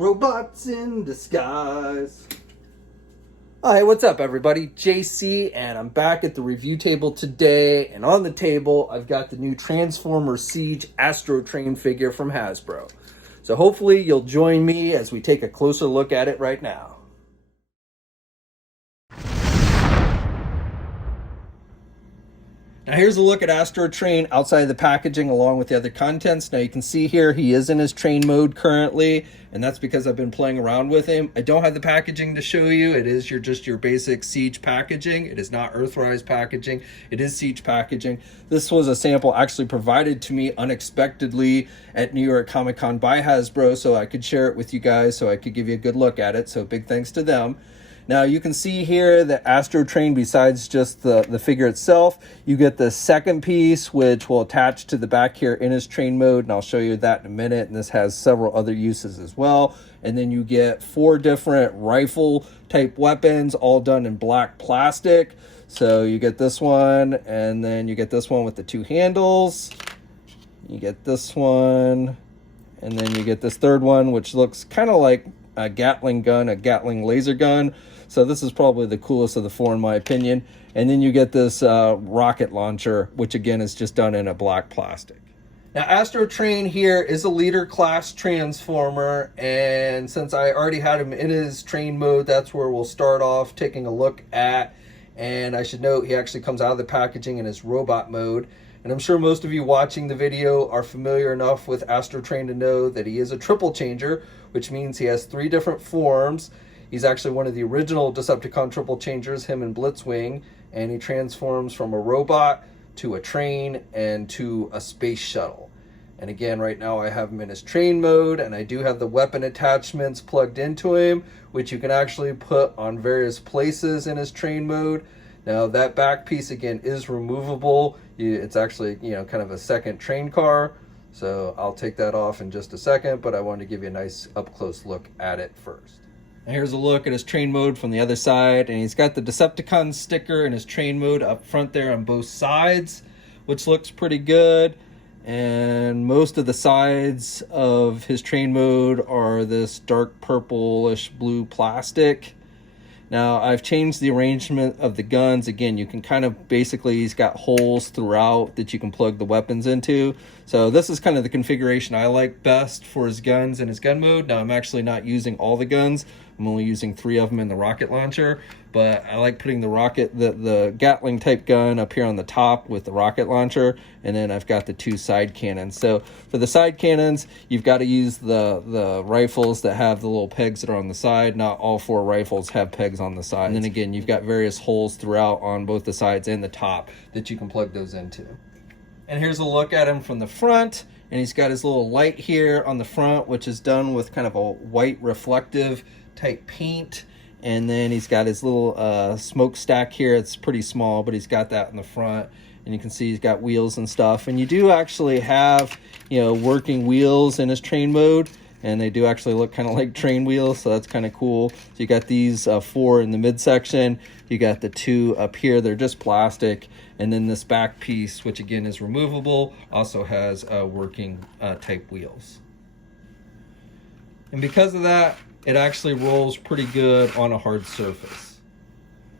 Robots in disguise. Hi, what's up everybody? JC, and I'm back at the review table today, and on the table I've got the new Transformer Siege Astrotrain figure from Hasbro. So hopefully you'll join me as we take a closer look at it right now. Now here's a look at Astrotrain outside of the packaging along with the other contents. Now you can see here he is in his train mode currently, and that's because I've been playing around with him. I don't have the packaging to show you. It is just your basic Siege packaging. It is not Earthrise packaging. It is Siege packaging. This was a sample actually provided to me unexpectedly at New York Comic Con by Hasbro, so I could share it with you guys, so I could give you a good look at it. So big thanks to them. Now you can see here that Astrotrain, besides just the figure itself, you get the second piece which will attach to the back here in his train mode, and I'll show you that in a minute. And this has several other uses as well. And then you get 4 different rifle type weapons, all done in black plastic. So you get this one, and then you get this one with the 2 handles. You get this one, and then you get this third one, which looks kind of like a Gatling gun, a Gatling laser gun. So this is probably the coolest of the 4 in my opinion. And then you get this rocket launcher, which again is just done in a black plastic. Now Astrotrain here is a leader class transformer, and since I already had him in his train mode, that's where we'll start off taking a look at. And I should note he actually comes out of the packaging in his robot mode. And I'm sure most of you watching the video are familiar enough with Astrotrain to know that he is a triple changer, which means he has 3 different forms. He's actually one of the original Decepticon triple changers, him and Blitzwing, and he transforms from a robot to a train and to a space shuttle. And again, right now I have him in his train mode, and I do have the weapon attachments plugged into him, which you can actually put on various places in his train mode. Now that back piece again is removable. It's actually, kind of a second train car. So I'll take that off in just a second, but I wanted to give you a nice up close look at it first. And here's a look at his train mode from the other side, and he's got the Decepticon sticker in his train mode up front there on both sides, which looks pretty good. And most of the sides of his train mode are this dark purplish blue plastic. Now I've changed the arrangement of the guns. Again, you can kind of basically, he's got holes throughout that you can plug the weapons into. So this is kind of the configuration I like best for his guns in his gun mode. Now I'm actually not using all the guns. I'm only using 3 of them in the rocket launcher, but I like putting the Gatling type gun up here on the top with the rocket launcher, and then I've got the 2 side cannons. So for the side cannons, you've got to use the rifles that have the little pegs that are on the side. Not all 4 rifles have pegs on the side. And then again, you've got various holes throughout on both the sides and the top that you can plug those into. And here's a look at him from the front, and he's got his little light here on the front, which is done with kind of a white reflective type paint. And then he's got his little smokestack here. It's pretty small, but he's got that in the front, and you can see he's got wheels and stuff. And you do actually have, working wheels in his train mode, and they do actually look kind of like train wheels, so that's kind of cool. So you got these 4 in the midsection. You got the 2 up here. They're just plastic. And then this back piece, which again is removable, also has working type wheels. And because of that, it actually rolls pretty good on a hard surface.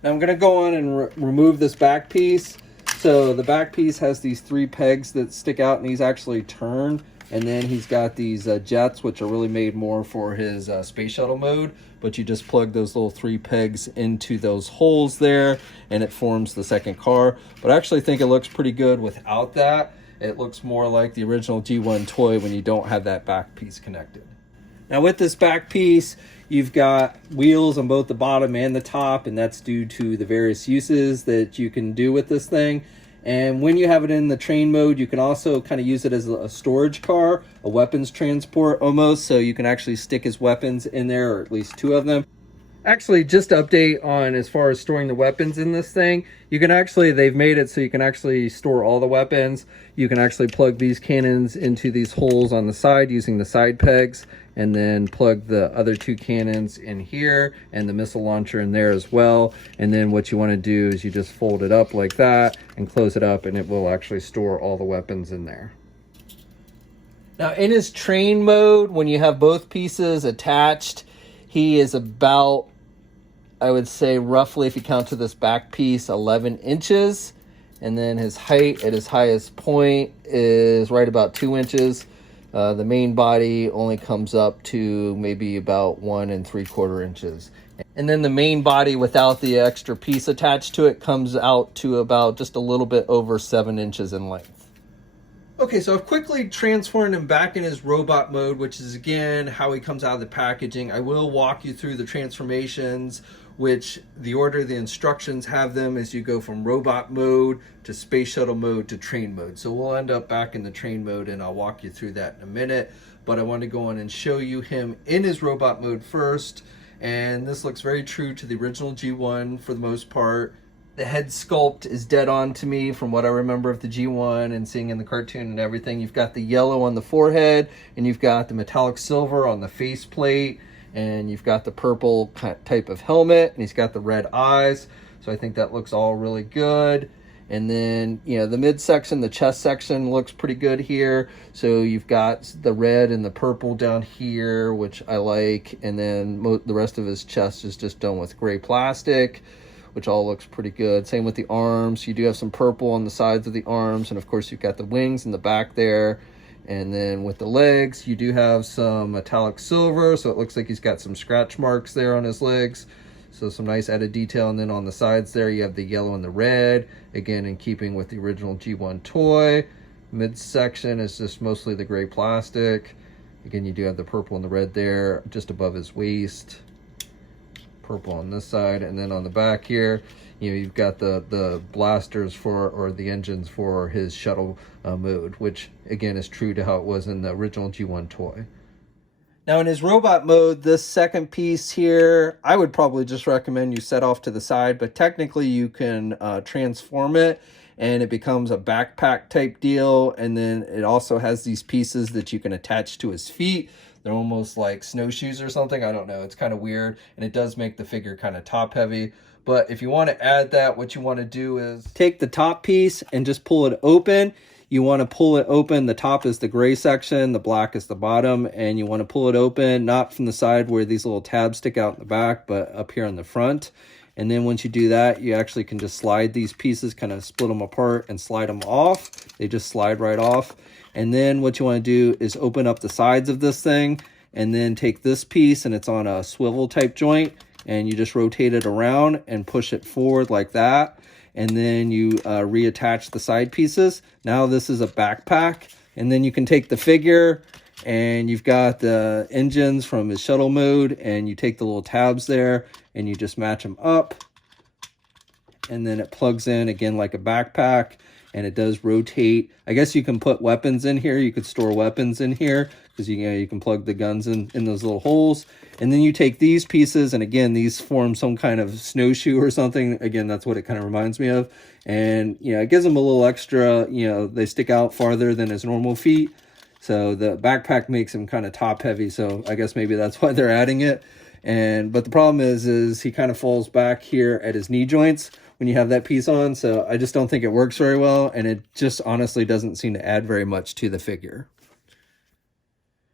Now I'm going to go on and remove this back piece. So the back piece has these 3 pegs that stick out, and these actually turn. And then he's got these jets, which are really made more for his space shuttle mode. But you just plug those little 3 pegs into those holes there, and it forms the second car. But I actually think it looks pretty good without that. It looks more like the original G1 toy when you don't have that back piece connected. Now with this back piece, you've got wheels on both the bottom and the top, and that's due to the various uses that you can do with this thing. And when you have it in the train mode, you can also kind of use it as a storage car, a weapons transport almost, so you can actually stick his weapons in there, or at least 2 of them. Actually, just to update on as far as storing the weapons in this thing, you can actually, they've made it so you can actually store all the weapons. You can actually plug these cannons into these holes on the side using the side pegs, and then plug the other 2 cannons in here and the missile launcher in there as well. And then what you want to do is you just fold it up like that and close it up, and it will actually store all the weapons in there. Now in his train mode, when you have both pieces attached, he is about, I would say roughly, if you count to this back piece, 11 inches. And then his height at his highest point is right about 2 inches. The main body only comes up to maybe about 1 3/4 inches. And then the main body without the extra piece attached to it comes out to about just a little bit over 7 inches in length. Okay, so I've quickly transformed him back in his robot mode, which is again how he comes out of the packaging. I will walk you through the transformations, which the order the instructions have them as you go from robot mode to space shuttle mode to train mode. So we'll end up back in the train mode and I'll walk you through that in a minute. But I want to go on and show you him in his robot mode first. And this looks very true to the original G1 for the most part. The head sculpt is dead on to me from what I remember of the G1 and seeing in the cartoon and everything. You've got the yellow on the forehead, and you've got the metallic silver on the faceplate, and you've got the purple type of helmet, and he's got the red eyes. So I think that looks all really good. And then, you know, the midsection, the chest section looks pretty good here. So you've got the red and the purple down here, which I like. And then the rest of his chest is just done with gray plastic, which all looks pretty good. Same with the arms. You do have some purple on the sides of the arms. And of course you've got the wings in the back there. And then with the legs, you do have some metallic silver. So it looks like he's got some scratch marks there on his legs. So some nice added detail. And then on the sides there, you have the yellow and the red. Again, in keeping with the original G1 toy. Midsection is just mostly the gray plastic. Again, you do have the purple and the red there just above his waist. Purple on this side, and then on the back here, you know, you've got the blasters for, or the engines for his shuttle mode, which again is true to how it was in the original G1 toy. Now in his robot mode, this second piece here, I would probably just recommend you set off to the side, but technically you can transform it and it becomes a backpack type deal. And then it also has these pieces that you can attach to his feet. They're almost like snowshoes or something. I don't know. It's kind of weird. And it does make the figure kind of top heavy. But if you want to add that, what you want to do is take the top piece and just pull it open. You want to pull it open. The top is the gray section. The black is the bottom. And you want to pull it open, not from the side where these little tabs stick out in the back, but up here in the front. And then once you do that, you actually can just slide these pieces, kind of split them apart and slide them off. They just slide right off. And then what you want to do is open up the sides of this thing and then take this piece, and it's on a swivel type joint, and you just rotate it around and push it forward like that. And then you reattach the side pieces. Now this is a backpack. And then you can take the figure, and you've got the engines from his shuttle mode, and you take the little tabs there and you just match them up. And then it plugs in again like a backpack. And it does rotate. I guess you can put weapons in here. You could store weapons in here because you can plug the guns in those little holes. And then you take these pieces, and again, these form some kind of snowshoe or something. Again, that's what it kind of reminds me of. And it gives them a little extra. They stick out farther than his normal feet. So the backpack makes him kind of top heavy. So I guess maybe that's why they're adding it. But the problem is he kind of falls back here at his knee joints when you have that piece on. So I just don't think it works very well, and it just honestly doesn't seem to add very much to the figure.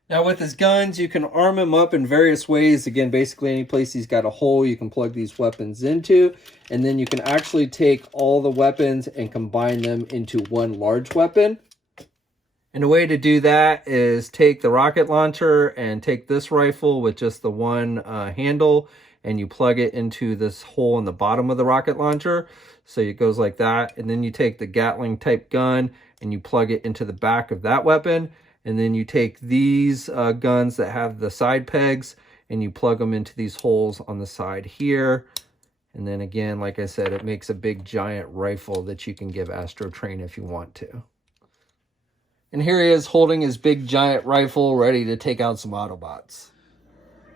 Now with his guns, you can arm him up in various ways. Again, basically any place he's got a hole, you can plug these weapons into, and then you can actually take all the weapons and combine them into one large weapon. And the way to do that is take the rocket launcher and take this rifle with just the one handle, and you plug it into this hole in the bottom of the rocket launcher. So it goes like that. And then you take the Gatling type gun and you plug it into the back of that weapon. And then you take these guns that have the side pegs and you plug them into these holes on the side here. And then again, like I said, it makes a big giant rifle that you can give Astrotrain if you want to. And here he is holding his big giant rifle ready to take out some Autobots.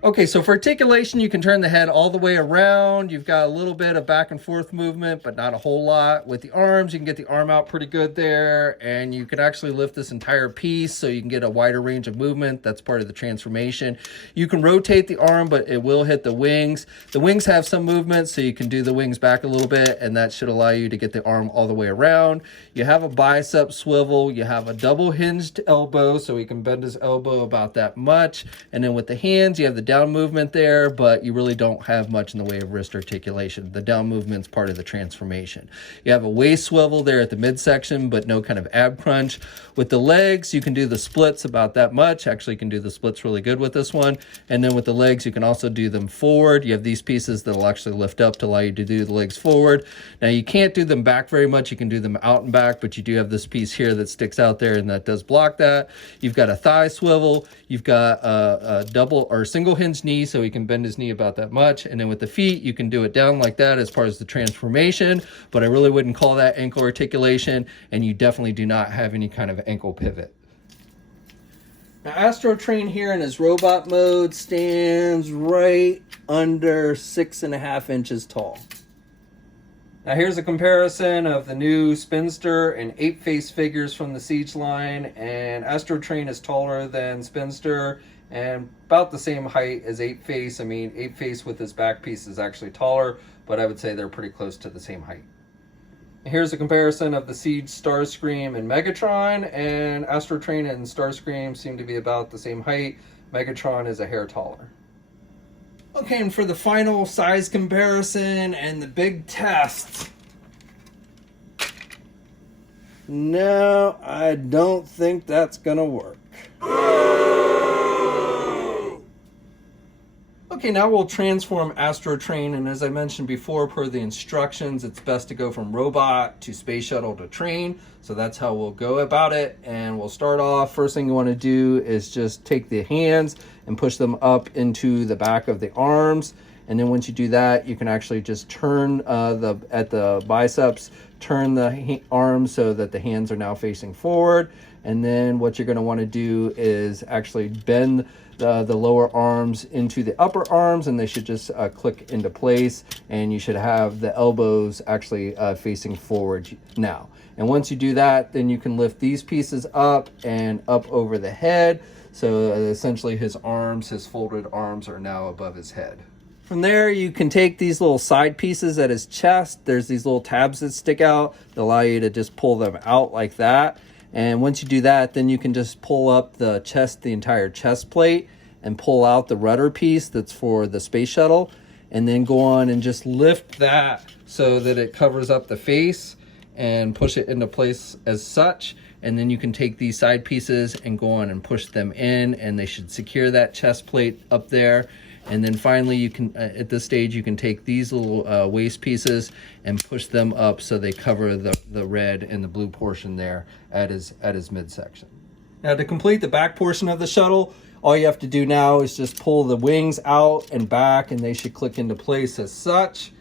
Okay, so for articulation, you can turn the head all the way around. You've got a little bit of back and forth movement, but not a whole lot. With the arms, you can get the arm out pretty good there, and you can actually lift this entire piece so you can get a wider range of movement. That's part of the transformation. You can rotate the arm, but it will hit the wings. The wings have some movement, so you can do the wings back a little bit, and that should allow you to get the arm all the way around. You have a bicep swivel. You have a double hinged elbow, so he can bend his elbow about that much. And then with the hands, you have the down movement there, but you really don't have much in the way of wrist articulation. The down movement's part of the transformation. You have a waist swivel there at the midsection, but no kind of ab crunch. With the legs, you can do the splits about that much. Actually, you can do the splits really good with this one. And then with the legs, you can also do them forward. You have these pieces that'll actually lift up to allow you to do the legs forward. Now, you can't do them back very much. You can do them out and back, but you do have this piece here that sticks out there, and that does block that. You've got a thigh swivel. You've got a double or single hinge knee, so he can bend his knee about that much. And then with the feet, you can do it down like that as part of the transformation, but I really wouldn't call that ankle articulation, and you definitely do not have any kind of ankle pivot. Now, Astrotrain here in his robot mode stands right under 6.5 inches tall. Now here's a comparison of the new Spinster and Ape Face figures from the Siege line, and Astrotrain is taller than Spinster and about the same height as Ape Face. I mean, Ape Face with his back piece is actually taller, but I would say they're pretty close to the same height. Here's a comparison of the Siege, Starscream, and Megatron, and Astrotrain and Starscream seem to be about the same height. Megatron is a hair taller. Okay, and for the final size comparison and the big test. No, I don't think that's gonna work. Okay, now we'll transform Astrotrain, and as I mentioned before, per the instructions, it's best to go from robot to space shuttle to train. So that's how we'll go about it. And we'll start off, first thing you want to do is just take the hands and push them up into the back of the arms. And then once you do that, you can actually just turn at the biceps, turn the arms so that the hands are now facing forward. And then what you're going to want to do is actually bend the lower arms into the upper arms, and they should just click into place, and you should have the elbows actually facing forward now. And once you do that, then you can lift these pieces up and up over the head. So essentially his arms, his folded arms, are now above his head. From there, you can take these little side pieces at his chest. There's these little tabs that stick out that allow you to just pull them out like that. And once you do that, then you can just pull up the chest, the entire chest plate, and pull out the rudder piece that's for the space shuttle, and then go on and just lift that so that it covers up the face and push it into place as such. And then you can take these side pieces and go on and push them in, and they should secure that chest plate up there. And then finally, you can, at this stage, you can take these little waist pieces and push them up so they cover the red and the blue portion there at his midsection. Now, to complete the back portion of the shuttle, all you have to do now is just pull the wings out and back, and they should click into place as such.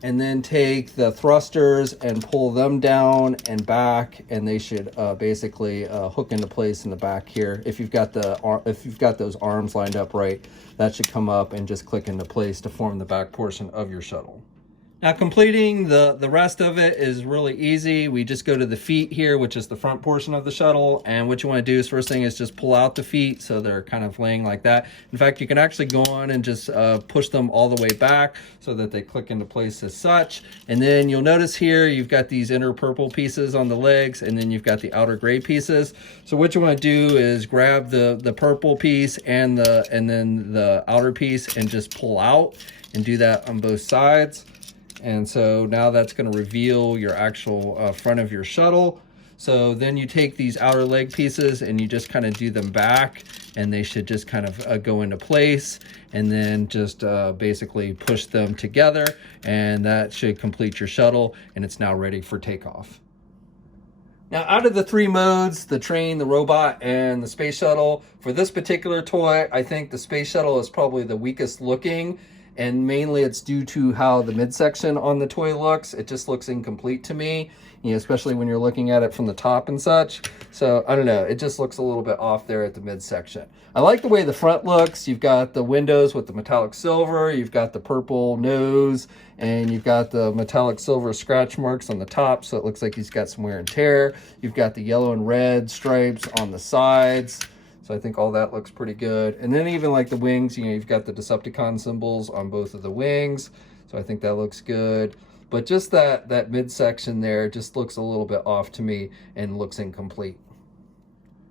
And then take the thrusters and pull them down and back, and they should basically hook into place in the back here. If you've got those arms lined up right, that should come up and just click into place to form the back portion of your shuttle. Now, completing the rest of it is really easy. We just go to the feet here, which is the front portion of the shuttle. And what you want to do is, first thing is just pull out the feet so they're kind of laying like that. In fact, you can actually go on and just push them all the way back so that they click into place as such. And then you'll notice here, you've got these inner purple pieces on the legs, and then you've got the outer gray pieces. So what you want to do is grab the purple piece and then the outer piece and just pull out, and do that on both sides. And so now that's going to reveal your actual front of your shuttle. So then you take these outer leg pieces and you just kind of do them back, and they should just kind of go into place, and then just basically push them together, and that should complete your shuttle, and it's now ready for takeoff. Now, out of the three modes, the train, the robot, and the space shuttle, for this particular toy, I think the space shuttle is probably the weakest looking. and mainly it's due to how the midsection on the toy looks. It just looks incomplete to me, you know, especially when you're looking at it from the top and such. So I don't know, it just looks a little bit off there at the midsection. I like the way the front looks. You've got the windows with the metallic silver, you've got the purple nose, and you've got the metallic silver scratch marks on the top, so it looks like he's got some wear and tear. You've got the yellow and red stripes on the sides. So I think all that looks pretty good. And then even like the wings, you know, you've got the Decepticon symbols on both of the wings. So I think that looks good. But just that midsection there just looks a little bit off to me and looks incomplete.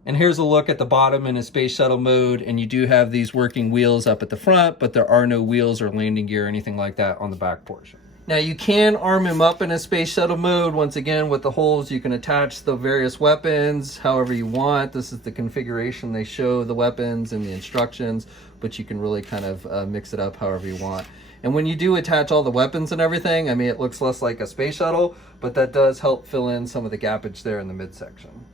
And here's a look at the bottom in a space shuttle mode. And you do have these working wheels up at the front, but there are no wheels or landing gear or anything like that on the back portion. Now you can arm him up in a space shuttle mode. Once again, with the holes, you can attach the various weapons however you want. This is the configuration they show the weapons and the instructions, but you can really kind of mix it up however you want. And when you do attach all the weapons and everything, I mean, it looks less like a space shuttle, but that does help fill in some of the gappage there in the midsection.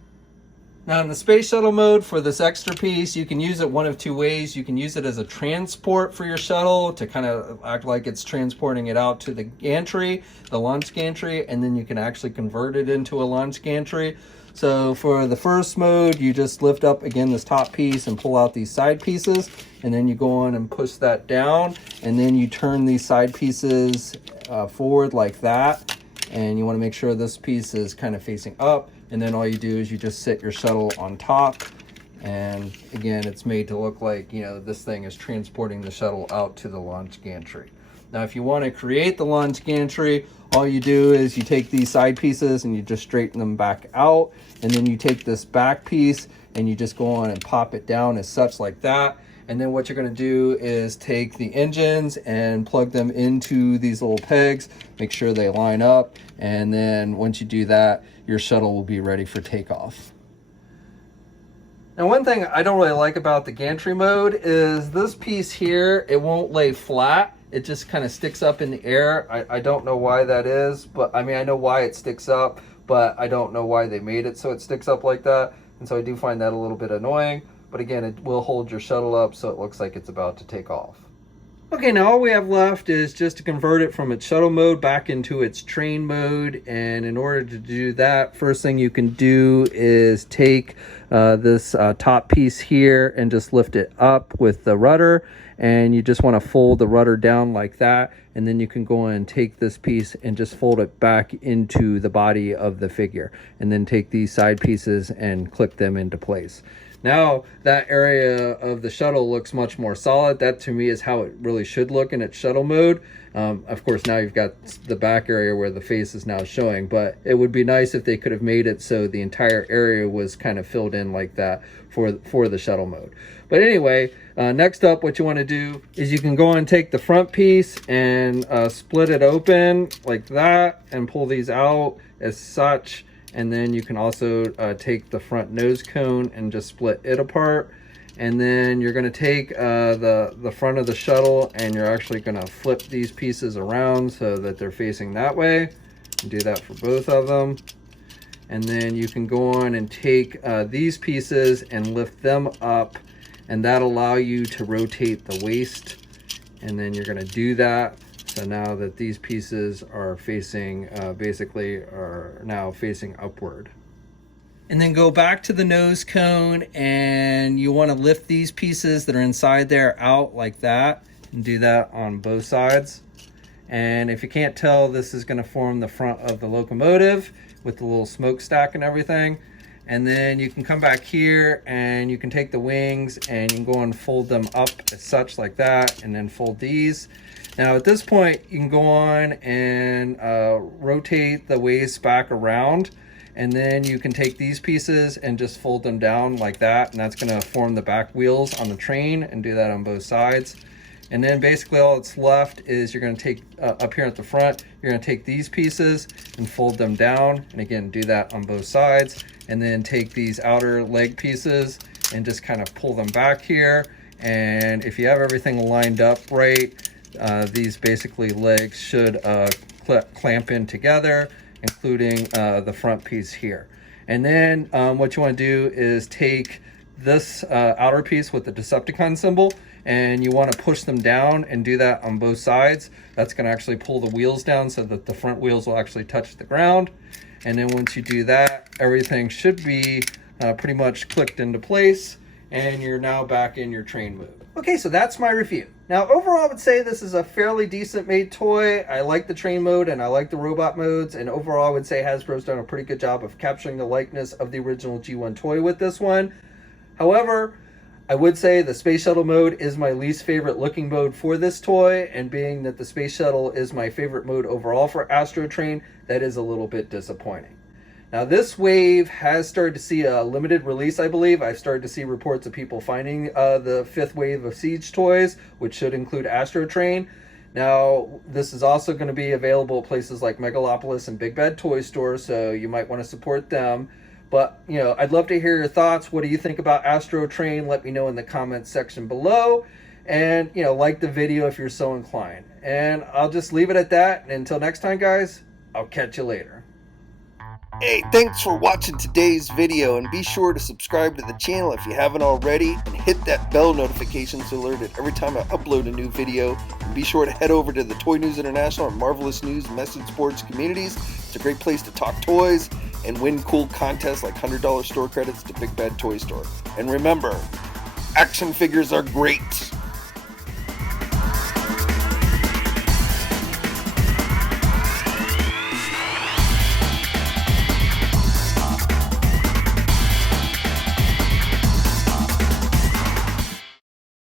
Now in the space shuttle mode for this extra piece, you can use it one of two ways. You can use it as a transport for your shuttle to kind of act like it's transporting it out to the gantry, the launch gantry, and then you can actually convert it into a launch gantry. So for the first mode, you just lift up again this top piece and pull out these side pieces, and then you go on and push that down, and then you turn these side pieces forward like that, and you want to make sure this piece is kind of facing up. And then all you do is you just sit your shuttle on top. And again, it's made to look like, you know, this thing is transporting the shuttle out to the launch gantry. Now, if you want to create the launch gantry, all you do is you take these side pieces and you just straighten them back out. And then you take this back piece and you just go on and pop it down as such like that. And then what you're going to do is take the engines and plug them into these little pegs, make sure they line up. And then once you do that, your shuttle will be ready for takeoff. Now, one thing I don't really like about the gantry mode is this piece here, it won't lay flat. It just kind of sticks up in the air. I don't know why that is, but I mean, I know why it sticks up, but I don't know why they made it so it sticks up like that. And so I do find that a little bit annoying. But again, it will hold your shuttle up so it looks like it's about to take off. Okay, now all we have left is just to convert it from its shuttle mode back into its train mode. And in order to do that, first thing you can do is take this top piece here and just lift it up with the rudder. And you just want to fold the rudder down like that. And then you can go and take this piece and just fold it back into the body of the figure. And then take these side pieces and click them into place. Now that area of the shuttle looks much more solid. That to me is how it really should look in its shuttle mode. Of course, now you've got the back area where the face is now showing, but it would be nice if they could have made it so the entire area was kind of filled in like that for the shuttle mode. But anyway, next up, what you want to do is you can go and take the front piece and split it open like that and pull these out as such. And then you can also take the front nose cone and just split it apart. And then you're going to take the front of the shuttle and you're actually going to flip these pieces around so that they're facing that way. And do that for both of them. And then you can go on and take these pieces and lift them up, and that'll allow you to rotate the waist. And then you're going to do that. So now that these pieces are facing, basically are now facing upward. And then go back to the nose cone and you want to lift these pieces that are inside there out like that, and do that on both sides. And if you can't tell, this is going to form the front of the locomotive with the little smokestack and everything. And then you can come back here and you can take the wings and you can go and fold them up as such like that, and then fold these. Now at this point, you can go on and rotate the waist back around, and then you can take these pieces and just fold them down like that, and that's going to form the back wheels on the train, and do that on both sides. And then basically all that's left is you're going to take, up here at the front, you're going to take these pieces and fold them down, and again do that on both sides, and then take these outer leg pieces and just kind of pull them back here. And if you have everything lined up right, these basically legs should clamp in together, including the front piece here. And then what you want to do is take this outer piece with the Decepticon symbol and you want to push them down and do that on both sides. That's going to actually pull the wheels down so that the front wheels will actually touch the ground. And then once you do that, everything should be pretty much clicked into place, and you're now back in your train mode. Okay, so that's my review. Now, overall, I would say this is a fairly decent made toy. I like the train mode and I like the robot modes, and overall, I would say Hasbro's done a pretty good job of capturing the likeness of the original G1 toy with this one. However, I would say the Space Shuttle mode is my least favorite looking mode for this toy, and being that the Space Shuttle is my favorite mode overall for Astrotrain, that is a little bit disappointing. Now, this wave has started to see a limited release, I believe. I've started to see reports of people finding the 5th wave of Siege toys, which should include Astrotrain. Now, this is also going to be available at places like Megalopolis and Big Bad Toy Store, so you might want to support them. But, you know, I'd love to hear your thoughts. What do you think about Astrotrain? Let me know in the comments section below. And, you know, like the video if you're so inclined. And I'll just leave it at that. And until next time, guys, I'll catch you later. Hey, thanks for watching today's video, and be sure to subscribe to the channel if you haven't already, and hit that bell notification so alerted every time I upload a new video. And be sure to head over to the Toy News International and Marvelous News message boards communities. It's a great place to talk toys and win cool contests like $100 store credits to Big Bad Toy Store. And remember, action figures are great.